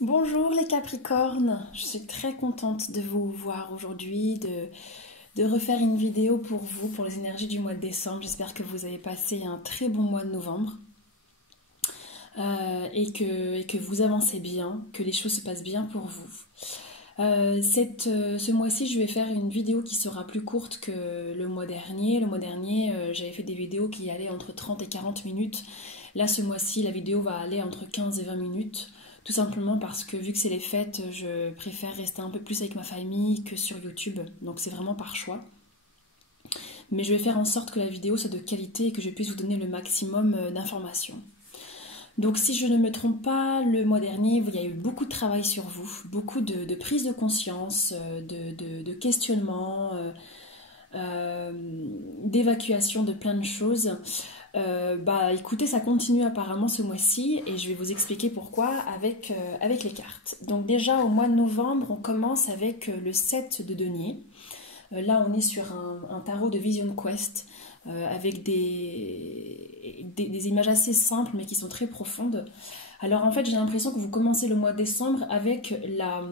Bonjour les Capricornes, je suis très contente de vous voir aujourd'hui, de refaire une vidéo pour vous, pour les énergies du mois de décembre. J'espère que vous avez passé un très bon mois de novembre et que vous avancez bien, que les choses se passent bien pour vous. Ce mois-ci, je vais faire une vidéo qui sera plus courte que le mois dernier. Le mois dernier, j'avais fait des vidéos qui allaient entre 30 et 40 minutes. Là, ce mois-ci, la vidéo va aller entre 15 et 20 minutes. Tout simplement parce que vu que c'est les fêtes, je préfère rester un peu plus avec ma famille que sur YouTube. Donc c'est vraiment par choix. Mais je vais faire en sorte que la vidéo soit de qualité et que je puisse vous donner le maximum d'informations. Donc si je ne me trompe pas, le mois dernier, il y a eu beaucoup de travail sur vous, beaucoup de prise de conscience, de questionnement, euh, d'évacuation de plein de choses. Bah écoutez, ça continue apparemment ce mois-ci et je vais vous expliquer pourquoi avec les cartes. Donc déjà au mois de novembre, on commence avec le 7 de denier. Là, on est sur un tarot de Vision Quest avec des images assez simples mais qui sont très profondes. Alors en fait, j'ai l'impression que vous commencez le mois de décembre avec la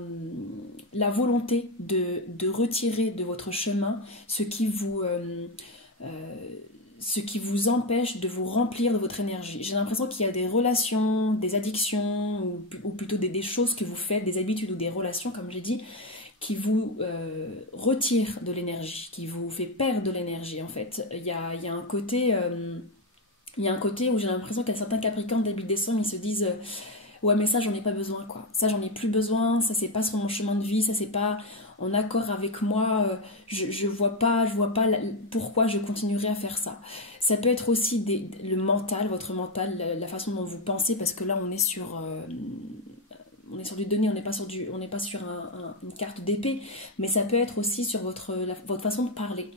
volonté de retirer de votre chemin euh, ce qui vous empêche de vous remplir de votre énergie. J'ai l'impression qu'il y a des relations, des addictions, ou plutôt des choses que vous faites, des habitudes ou des relations, comme j'ai dit, qui vous retire de l'énergie, qui vous fait perdre de l'énergie en fait. Il y a un côté, il y a un côté où j'ai l'impression qu'il y a certains Capricornes début décembre, ils se disent ouais mais ça j'en ai pas besoin quoi, ça j'en ai plus besoin, ça c'est pas sur mon chemin de vie, ça c'est pas en accord avec moi, je vois pas pourquoi je continuerai à faire ça. Ça peut être aussi le mental, votre mental, la façon dont vous pensez, parce que là on est sur du denier, on n'est pas sur une carte d'épée, mais ça peut être aussi sur votre façon de parler.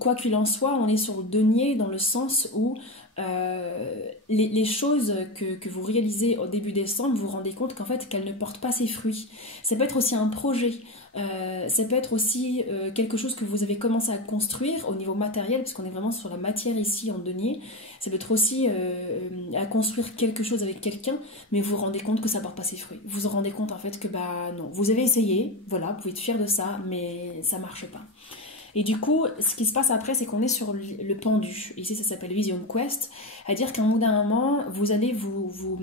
Quoi qu'il en soit, on est sur le denier dans le sens où les choses que vous réalisez au début décembre, vous vous rendez compte qu'en fait qu'elles ne portent pas ses fruits. Ça peut être aussi un projet, ça peut être aussi quelque chose que vous avez commencé à construire au niveau matériel, puisqu'on est vraiment sur la matière ici en denier. Ça peut être aussi à construire quelque chose avec quelqu'un, mais vous vous rendez compte que ça porte pas ses fruits. Vous vous rendez compte en fait que bah non, vous avez essayé, voilà, vous pouvez être fier de ça, mais ça marche pas. Et du coup, ce qui se passe après, c'est qu'on est sur le pendu. Ici, ça s'appelle Vision Quest. C'est-à-dire qu'à un bout d'un moment, vous allez, vous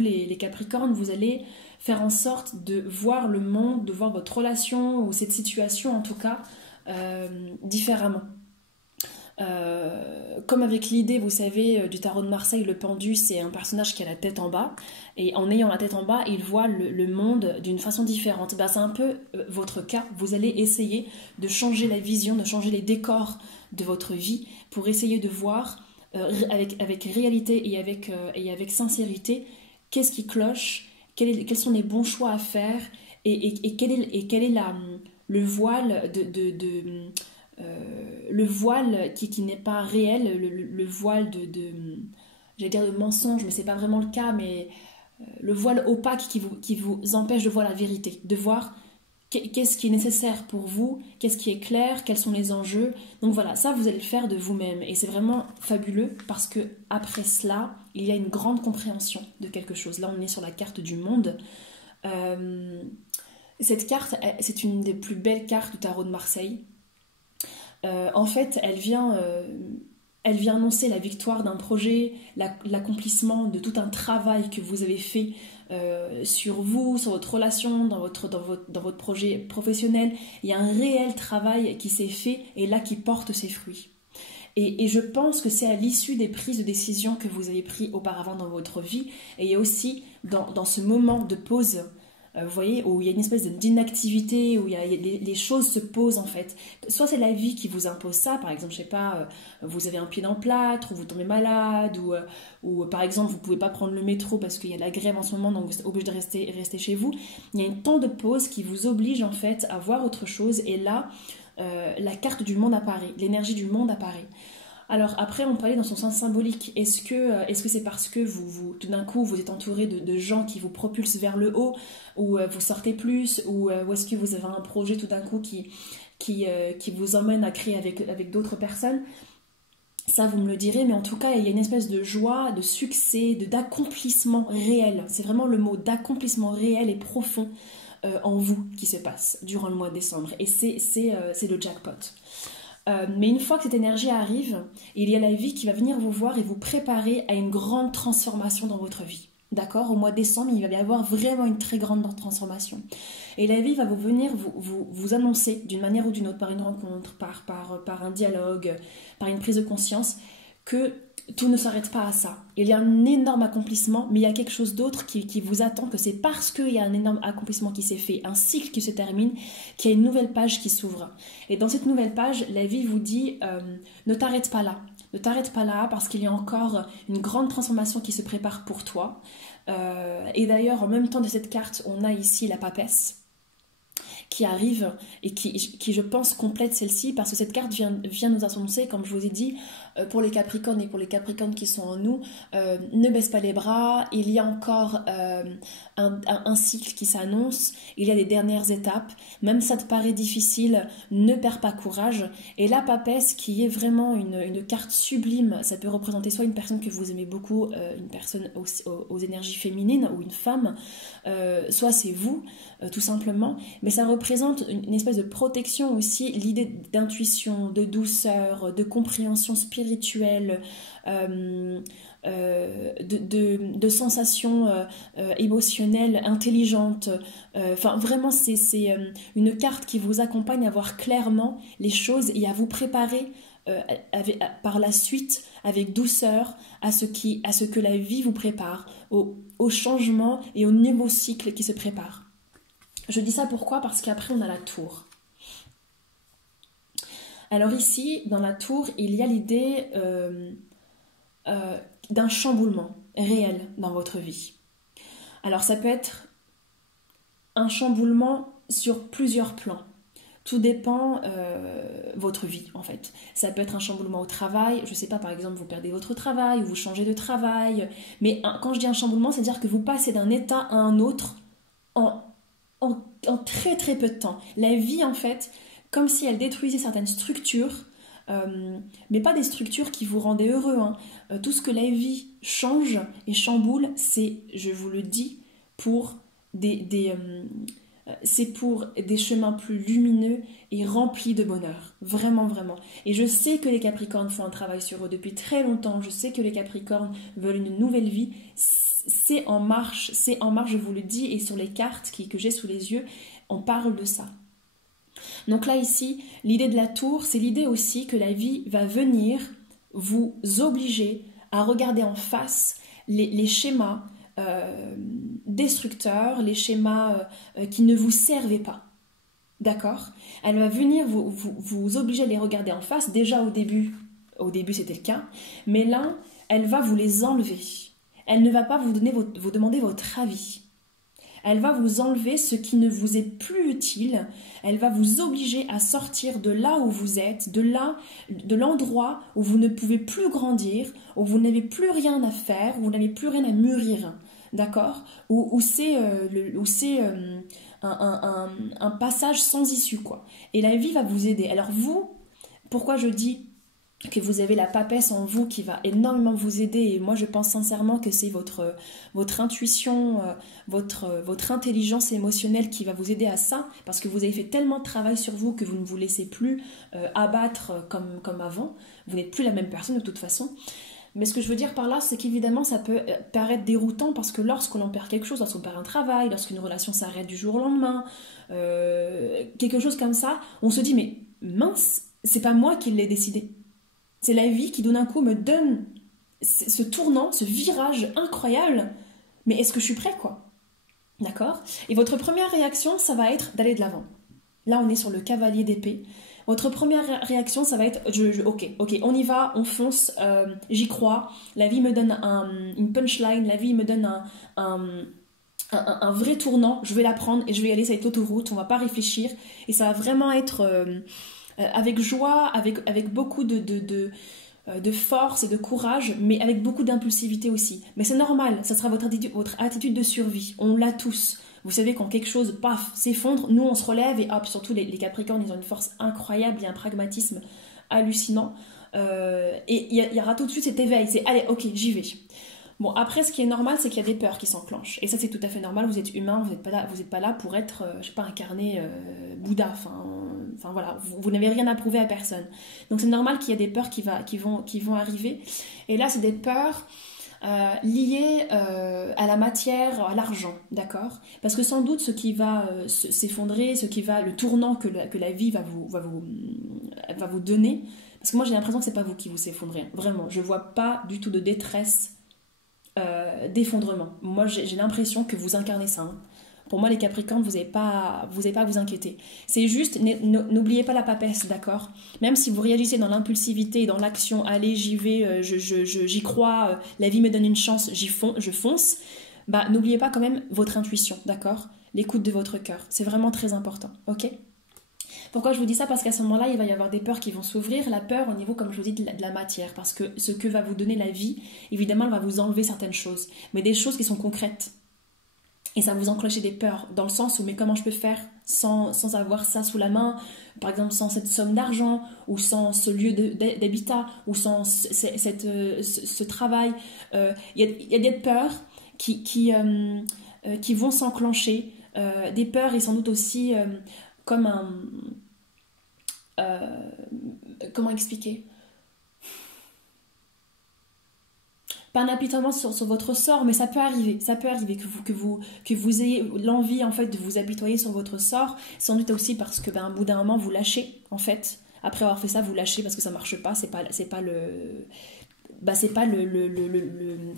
les Capricornes, vous allez faire en sorte de voir le monde, de voir votre relation, ou cette situation en tout cas, différemment. Comme avec l'idée, vous savez, du tarot de Marseille, le pendu, c'est un personnage qui a la tête en bas. Et en ayant la tête en bas, il voit le monde d'une façon différente. Ben, c'est un peu votre cas. Vous allez essayer de changer la vision, de changer les décors de votre vie pour essayer de voir avec réalité et avec sincérité qu'est-ce qui cloche, quels sont les bons choix à faire et quel est le voile le voile qui n'est pas réel, le voile j'allais dire de mensonge, mais c'est pas vraiment le cas, mais le voile opaque qui vous empêche de voir la vérité, de voir qu'est-ce qui est nécessaire pour vous, qu'est-ce qui est clair, quels sont les enjeux. Donc voilà, ça vous allez le faire de vous-même et c'est vraiment fabuleux parce que après cela, il y a une grande compréhension de quelque chose. Là, on est sur la carte du monde. Euh, cette carte, c'est une des plus belles cartes du tarot de Marseille. En fait, elle vient annoncer la victoire d'un projet, l'accomplissement de tout un travail que vous avez fait sur vous, sur votre relation, dans votre projet professionnel. Il y a un réel travail qui s'est fait et là qui porte ses fruits. Et je pense que c'est à l'issue des prises de décision que vous avez prises auparavant dans votre vie. Et il y a aussi dans ce moment de pause, vous voyez, où il y a une espèce d'inactivité, où les choses se posent en fait. Soit c'est la vie qui vous impose ça, par exemple, je sais pas, vous avez un pied dans le plâtre, ou vous tombez malade, ou par exemple vous pouvez pas prendre le métro parce qu'il y a de la grève en ce moment, donc vous êtes obligé de rester chez vous. Il y a un temps de pause qui vous oblige en fait à voir autre chose, et là, la carte du monde apparaît, l'énergie du monde apparaît. Alors après, on peut aller dans son sens symbolique. Est-ce que c'est parce que tout d'un coup, vous êtes entouré de gens qui vous propulsent vers le haut, ou vous sortez plus, ou est-ce que vous avez un projet tout d'un coup qui vous emmène à créer avec d'autres personnes? Ça, vous me le direz, mais en tout cas, il y a une espèce de joie, de succès, d'accomplissement réel. C'est vraiment le mot d'accomplissement réel et profond en vous qui se passe durant le mois de décembre. Et c'est le jackpot. Mais une fois que cette énergie arrive, il y a la vie qui va venir vous voir et vous préparer à une grande transformation dans votre vie. D'accord? Au mois de décembre, il va y avoir vraiment une très grande transformation. Et la vie va vous venir vous annoncer d'une manière ou d'une autre, par une rencontre, par un dialogue, par une prise de conscience, que tout ne s'arrête pas à ça. Il y a un énorme accomplissement, mais il y a quelque chose d'autre qui vous attend, que c'est parce qu'il y a un énorme accomplissement qui s'est fait, un cycle qui se termine, qu'il y a une nouvelle page qui s'ouvre. Et dans cette nouvelle page, la vie vous dit ne t'arrête pas là. Ne t'arrête pas là parce qu'il y a encore une grande transformation qui se prépare pour toi. Et d'ailleurs, en même temps de cette carte, on a ici la papesse qui arrive et qui, je pense, complète celle-ci parce que cette carte vient nous annoncer, comme je vous ai dit, pour les Capricornes et pour les Capricornes qui sont en nous, ne baisse pas les bras, il y a encore un cycle qui s'annonce, il y a des dernières étapes, même ça te paraît difficile, ne perds pas courage. Et la papesse qui est vraiment une carte sublime, ça peut représenter soit une personne que vous aimez beaucoup, une personne aux énergies féminines ou une femme, soit c'est vous, tout simplement, mais ça représente une espèce de protection aussi, l'idée d'intuition, de douceur, de compréhension spirituelle, de sensations émotionnelles, intelligentes. Enfin, vraiment, c'est une carte qui vous accompagne à voir clairement les choses et à vous préparer par la suite, avec douceur, à ce que la vie vous prépare, au changement et au nouveau cycle qui se prépare. Je dis ça pourquoi? Parce qu'après, on a la tour. Alors ici, dans la tour, il y a l'idée d'un chamboulement réel dans votre vie. Alors ça peut être un chamboulement sur plusieurs plans. Tout dépend votre vie, en fait. Ça peut être un chamboulement au travail. Je ne sais pas, par exemple, vous perdez votre travail ou vous changez de travail. Mais quand je dis un chamboulement, c'est-à-dire que vous passez d'un état à un autre en très très peu de temps. La vie, en fait, comme si elle détruisait certaines structures, mais pas des structures qui vous rendaient heureux. Hein. Tout ce que la vie change et chamboule, c'est, je vous le dis, pour c'est pour des chemins plus lumineux et remplis de bonheur. Vraiment, vraiment. Et je sais que les Capricornes font un travail sur eux depuis très longtemps. Je sais que les Capricornes veulent une nouvelle vie. C'est en marche, je vous le dis, et sur les cartes que j'ai sous les yeux, on parle de ça. Donc là, ici, l'idée de la tour, c'est l'idée aussi que la vie va venir vous obliger à regarder en face les schémas destructeurs, les schémas qui ne vous servaient pas. D'accord? Elle va venir vous obliger à les regarder en face. Déjà au début c'était le cas, mais là, elle va vous les enlever. Elle ne va pas vous demander votre avis. Elle va vous enlever ce qui ne vous est plus utile. Elle va vous obliger à sortir de là où vous êtes, de l'endroit où vous ne pouvez plus grandir, où vous n'avez plus rien à faire, où vous n'avez plus rien à mûrir. D'accord? Où c'est un passage sans issue, quoi. Et la vie va vous aider. Alors vous, pourquoi je dis que vous avez la papesse en vous qui va énormément vous aider, et moi je pense sincèrement que c'est votre intuition, votre intelligence émotionnelle qui va vous aider à ça, parce que vous avez fait tellement de travail sur vous que vous ne vous laissez plus abattre comme avant, vous n'êtes plus la même personne de toute façon. Mais ce que je veux dire par là, c'est qu'évidemment ça peut paraître déroutant, parce que lorsque l'on perd quelque chose, lorsqu'on perd un travail, lorsqu'une relation s'arrête du jour au lendemain, quelque chose comme ça, on se dit mais mince, c'est pas moi qui l'ai décidé. C'est la vie qui, d'un coup, me donne ce tournant, ce virage incroyable. Mais est-ce que je suis prêt, quoi? D'accord? Et votre première réaction, ça va être d'aller de l'avant. Là, on est sur le cavalier d'épée. Votre première réaction, ça va être ok, on y va, on fonce, j'y crois. La vie me donne une punchline, la vie me donne un vrai tournant. Je vais la prendre et je vais y aller, ça va être l'autoroute, on va pas réfléchir. Et ça va vraiment être... avec joie, avec beaucoup de force et de courage, mais avec beaucoup d'impulsivité aussi. Mais c'est normal, ça sera votre attitude de survie. On l'a tous. Vous savez, quand quelque chose, paf, s'effondre, nous on se relève et hop, surtout les Capricornes, ils ont une force incroyable et un pragmatisme hallucinant. Et il y aura tout de suite cet éveil, c'est allez, ok, j'y vais. Bon, après, ce qui est normal, c'est qu'il y a des peurs qui s'enclenchent. Et ça, c'est tout à fait normal. Vous êtes humain, vous n'êtes pas là pour être, je sais pas, incarné Bouddha. Enfin voilà, vous n'avez rien à prouver à personne. Donc c'est normal qu'il y ait des peurs qui vont arriver. Et là, c'est des peurs liées à la matière, à l'argent, d'accord? Parce que sans doute, ce qui va s'effondrer, le tournant que la vie va vous donner. Parce que moi, j'ai l'impression que c'est pas vous qui vous effondrez. Vraiment, je vois pas du tout de détresse, d'effondrement. Moi, j'ai l'impression que vous incarnez ça. Hein. Pour moi, les Capricornes, vous n'avez pas à vous inquiéter. C'est juste, n'oubliez pas la papesse, d'accord? Même si vous réagissez dans l'impulsivité, dans l'action, allez, j'y vais, j'y crois, la vie me donne une chance, je fonce, bah, n'oubliez pas quand même votre intuition, d'accord? L'écoute de votre cœur. C'est vraiment très important, ok? Pourquoi je vous dis ça? Parce qu'à ce moment-là, il va y avoir des peurs qui vont s'ouvrir. La peur au niveau, comme je vous dis, de la matière. Parce que ce que va vous donner la vie, évidemment, elle va vous enlever certaines choses. Mais des choses qui sont concrètes. Et ça va vous enclencher des peurs. Dans le sens où, mais comment je peux faire sans avoir ça sous la main? Par exemple, sans cette somme d'argent, ou sans ce lieu d'habitat, ou sans ce travail. Il y a des peurs qui vont s'enclencher. Des peurs et sans doute aussi comme un... comment expliquer? Pas un apitoiement sur votre sort, mais ça peut arriver que vous ayez l'envie en fait de vous apitoyer sur votre sort, sans doute aussi parce que au bout d'un moment vous lâchez en fait. Après avoir fait ça, vous lâchez parce que ça marche pas, c'est pas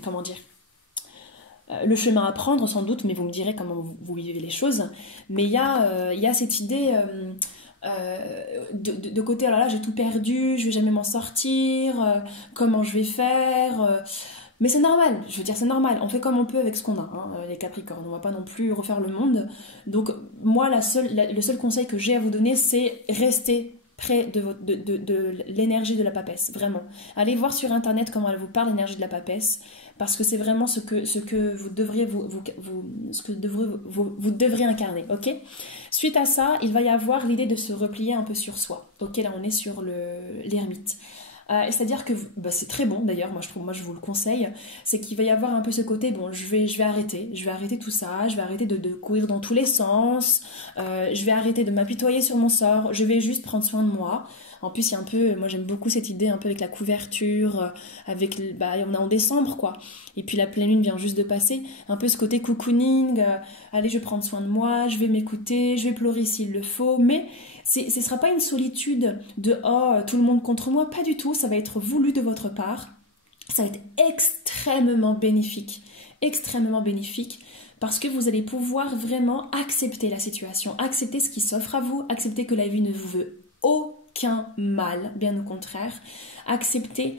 comment dire, le chemin à prendre sans doute, mais vous me direz comment vous vivez les choses. Mais il y a cette idée de côté, alors là j'ai tout perdu, je vais jamais m'en sortir, comment je vais faire, mais c'est normal, je veux dire c'est normal, on fait comme on peut avec ce qu'on a, hein, les Capricornes, on va pas non plus refaire le monde. Donc moi le seul conseil que j'ai à vous donner, c'est rester près de l'énergie de la papesse, vraiment. Allez voir sur internet comment elle vous parle, l'énergie de la papesse, parce que c'est vraiment ce que vous devriez vous devrez incarner, ok? Suite à ça, il va y avoir l'idée de se replier un peu sur soi. Ok, là on est sur l'ermite. C'est-à-dire que c'est très bon d'ailleurs, moi je vous le conseille, c'est qu'il va y avoir un peu ce côté, bon je vais arrêter tout ça, je vais arrêter de courir dans tous les sens, je vais arrêter de m'apitoyer sur mon sort, je vais juste prendre soin de moi. En plus, il y a un peu, moi j'aime beaucoup cette idée un peu avec la couverture, on est en décembre quoi. Et puis la pleine lune vient juste de passer, un peu ce côté cocooning, allez je vais prendre soin de moi, je vais m'écouter, je vais pleurer s'il le faut, mais ce ne sera pas une solitude de oh tout le monde contre moi, pas du tout, ça va être voulu de votre part, ça va être extrêmement bénéfique parce que vous allez pouvoir vraiment accepter la situation, accepter ce qui s'offre à vous, accepter que la vie ne vous veut aucun mal, bien au contraire, accepter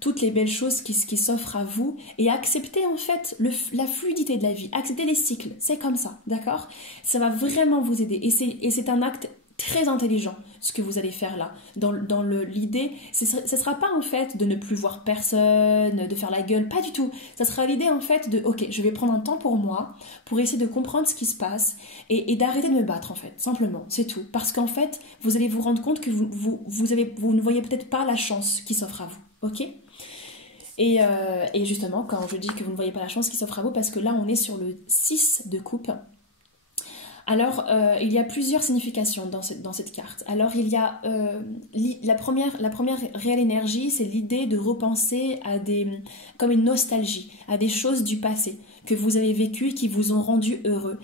toutes les belles choses qui s'offrent à vous et accepter en fait la fluidité de la vie, accepter les cycles, c'est comme ça, d'accord? Ça va vraiment vous aider et c'est un acte très intelligent ce que vous allez faire là. Dans l'idée, ce ne sera pas en fait de ne plus voir personne, de faire la gueule, pas du tout. Ça sera l'idée en fait de ok, je vais prendre un temps pour moi, pour essayer de comprendre ce qui se passe et d'arrêter de me battre en fait, simplement, c'est tout. Parce qu'en fait, vous allez vous rendre compte que vous ne voyez peut-être pas la chance qui s'offre à vous, ok? Et justement, quand je dis que vous ne voyez pas la chance qui s'offre à vous, parce que là on est sur le 6 de coupe. Alors, il y a plusieurs significations dans cette carte. Alors, il y a la première réelle énergie, c'est l'idée de repenser à comme une nostalgie, à des choses du passé que vous avez vécues, qui vous ont rendu heureux.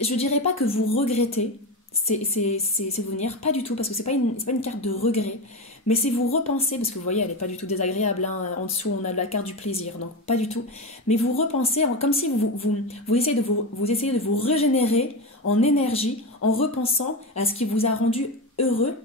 Je dirais pas que vous regrettez ces souvenirs, pas du tout, parce que c'est pas une carte de regret. Mais c'est vous repenser, parce que vous voyez, elle n'est pas du tout désagréable, hein. En dessous on a la carte du plaisir, donc pas du tout. Mais vous repensez, comme si vous essayez de vous régénérer en énergie, en repensant à ce qui vous a rendu heureux.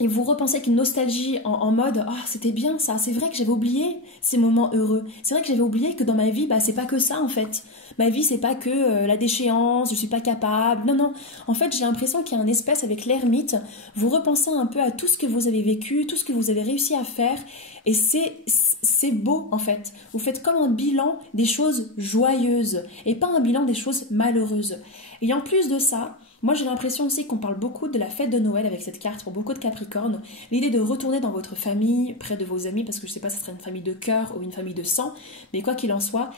Et vous repensez avec une nostalgie en mode « Ah, c'était bien ça, c'est vrai que j'avais oublié ces moments heureux. C'est vrai que j'avais oublié que dans ma vie, c'est pas que ça en fait. Ma vie, c'est pas que la déchéance, je suis pas capable. Non, non. En fait, j'ai l'impression qu'il y a un espèce avec l'ermite. Vous repensez un peu à tout ce que vous avez vécu, tout ce que vous avez réussi à faire. Et c'est beau en fait. Vous faites comme un bilan des choses joyeuses et pas un bilan des choses malheureuses. Et en plus de ça, Moi, j'ai l'impression aussi qu'on parle beaucoup de la fête de Noël avec cette carte pour beaucoup de Capricornes. L'idée de retourner dans votre famille, près de vos amis, parce que je ne sais pas si ce serait une famille de cœur ou une famille de sang, mais quoi qu'il en soit,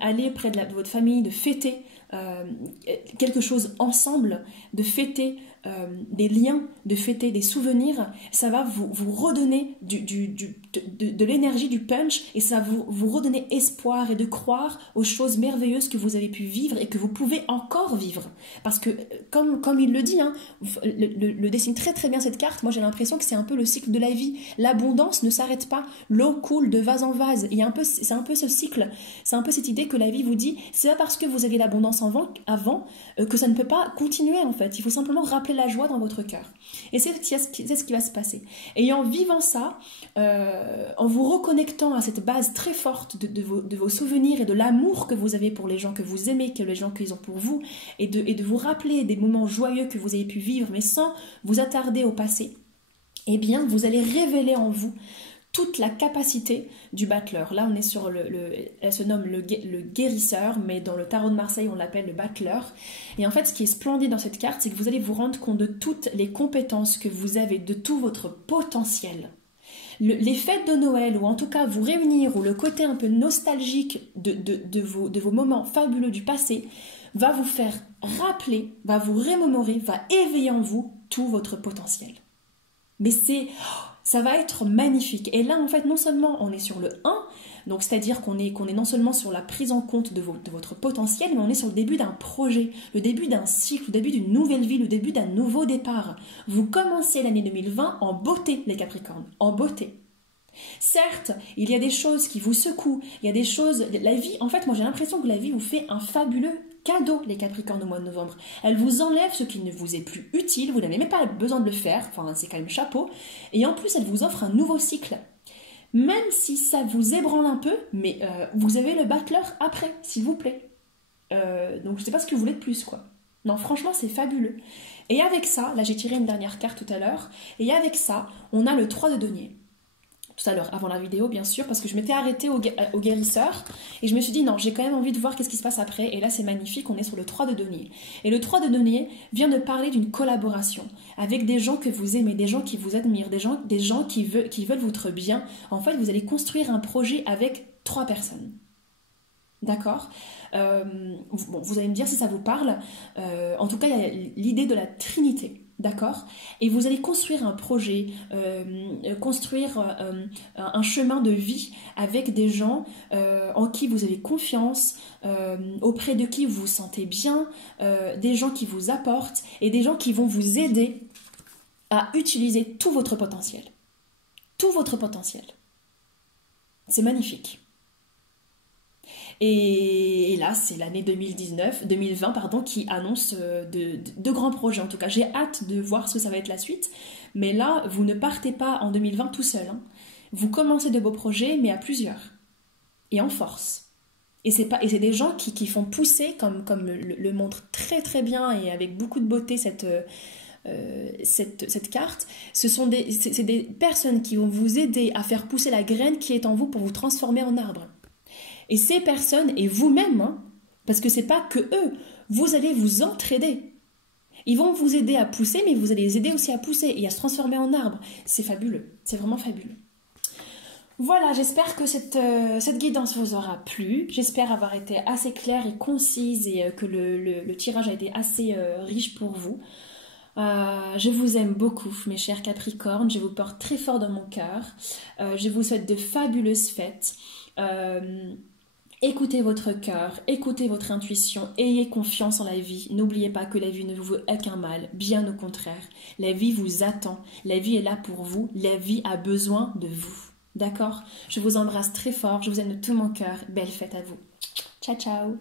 aller près de votre famille, de fêter quelque chose ensemble, de fêter des liens, de fêter des souvenirs, ça va vous redonner de l'énergie, du punch, et ça va vous redonner espoir et de croire aux choses merveilleuses que vous avez pu vivre et que vous pouvez encore vivre. Parce que, comme il le dit, hein, le dessine très très bien cette carte, moi j'ai l'impression que c'est un peu le cycle de la vie. L'abondance ne s'arrête pas, l'eau coule de vase en vase. C'est un peu ce cycle, c'est un peu cette idée que la vie vous dit, c'est pas parce que vous aviez l'abondance avant que ça ne peut pas continuer en fait. Il faut simplement rappeler la joie dans votre cœur. Et c'est ce qui va se passer. Et en vivant ça, en vous reconnectant à cette base très forte de vos souvenirs et de l'amour que vous avez pour les gens que vous aimez, que les gens qu'ils ont pour vous, et de vous rappeler des moments joyeux que vous avez pu vivre, mais sans vous attarder au passé, eh bien, vous allez révéler en vous toute la capacité du battleur. Là, on est sur elle se nomme le guérisseur, mais dans le tarot de Marseille, on l'appelle le battleur. Et en fait, ce qui est splendide dans cette carte, c'est que vous allez vous rendre compte de toutes les compétences que vous avez, de tout votre potentiel. Les fêtes de Noël, ou en tout cas vous réunir, ou le côté un peu nostalgique de vos moments fabuleux du passé, va vous faire rappeler, va vous remémorer, va éveiller en vous tout votre potentiel. Mais ça va être magnifique. Et là, en fait, non seulement on est sur le 1, donc c'est-à-dire qu'on est non seulement sur la prise en compte de votre potentiel, mais on est sur le début d'un projet, le début d'un cycle, le début d'une nouvelle vie, le début d'un nouveau départ. Vous commencez l'année 2020 en beauté, les Capricornes, en beauté. Certes, il y a des choses qui vous secouent, il y a des choses... La vie, en fait, moi j'ai l'impression que la vie vous fait un fabuleux cadeau, les Capricornes, au mois de novembre. Elle vous enlève ce qui ne vous est plus utile, vous n'avez même pas besoin de le faire, enfin c'est quand même chapeau, et en plus elle vous offre un nouveau cycle. Même si ça vous ébranle un peu, mais vous avez le battleur après, s'il vous plaît. Donc je ne sais pas ce que vous voulez de plus, quoi. Non, franchement, c'est fabuleux. Et avec ça, là j'ai tiré une dernière carte tout à l'heure, et avec ça, on a le 3 de denier. Tout à l'heure, avant la vidéo bien sûr, parce que je m'étais arrêtée au guérisseur et je me suis dit non, j'ai quand même envie de voir qu'est-ce qui se passe après, et là c'est magnifique, on est sur le 3 de denier. Et le 3 de denier vient de parler d'une collaboration avec des gens que vous aimez, des gens qui vous admirent, des gens qui veulent votre bien. En fait, vous allez construire un projet avec 3 personnes. D'accord, bon, vous allez me dire si ça vous parle. En tout cas, il y a l'idée de la Trinité. D'accord? Et vous allez construire un projet, construire un chemin de vie avec des gens en qui vous avez confiance, auprès de qui vous vous sentez bien, des gens qui vous apportent et des gens qui vont vous aider à utiliser tout votre potentiel. Tout votre potentiel. C'est magnifique. Et là, c'est l'année 2020 qui annonce de grands projets. En tout cas, j'ai hâte de voir ce que ça va être la suite. Mais là, vous ne partez pas en 2020 tout seul. Hein. Vous commencez de beaux projets, mais à plusieurs. Et en force. Et c'est des gens qui font pousser, comme le montre très très bien et avec beaucoup de beauté cette carte. C'est des personnes qui vont vous aider à faire pousser la graine qui est en vous pour vous transformer en arbre. Et ces personnes, et vous-même, hein, parce que c'est pas que eux, vous allez vous entraider. Ils vont vous aider à pousser, mais vous allez les aider aussi à pousser et à se transformer en arbre. C'est fabuleux, c'est vraiment fabuleux. Voilà, j'espère que cette guidance vous aura plu. J'espère avoir été assez claire et concise et que le tirage a été assez riche pour vous. Je vous aime beaucoup, mes chers Capricornes. Je vous porte très fort dans mon cœur. Je vous souhaite de fabuleuses fêtes. Écoutez votre cœur, écoutez votre intuition, ayez confiance en la vie. N'oubliez pas que la vie ne vous veut aucun mal, bien au contraire. La vie vous attend, la vie est là pour vous, la vie a besoin de vous. D'accord? Je vous embrasse très fort, je vous aime de tout mon cœur. Belle fête à vous. Ciao, ciao.